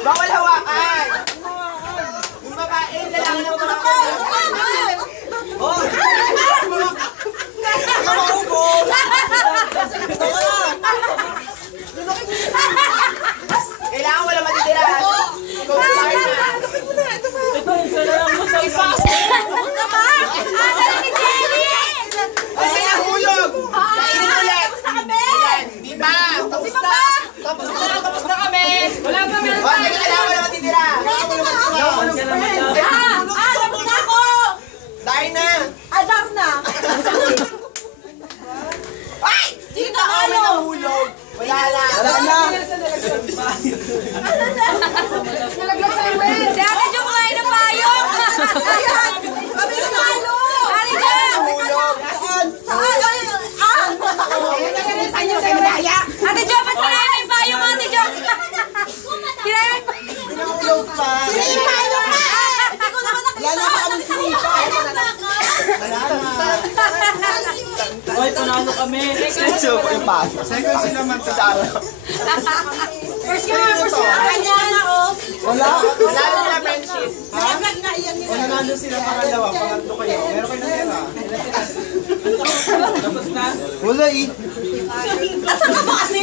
Bawal hawakan! Yung babae, lalaki na kailangan wala matitira. Ito, isa na lang mo sa ipas. Ay, nahulog! Kainin ulit! Di ba? Tapos na kami! Wala kami! Kailangan wala matitira. Dahil na! Adar na! Ay! Dito kami nahulog! Wala na! Wala na! Nalaglag sa iwin! Si Ate Jo kumain ng payong! Ayan! Kami na nalo! Ate Jo! Ate Jo, ba't kinain na yung payong, Ate Jo? Kinain pa! Pinahulog pa! Sinipayong ka! Wala na pa kami sinipa! Wala na! Hoy, panalo kami. So, yung pass. Second sila man sa araw. First ka! Kanya na ako! Wala na friendship. Wala nandun sila pangalawa, pangatlo kayo. Meron kayo na pera. Tapos na. Wala eh. Asan ka ba kasi?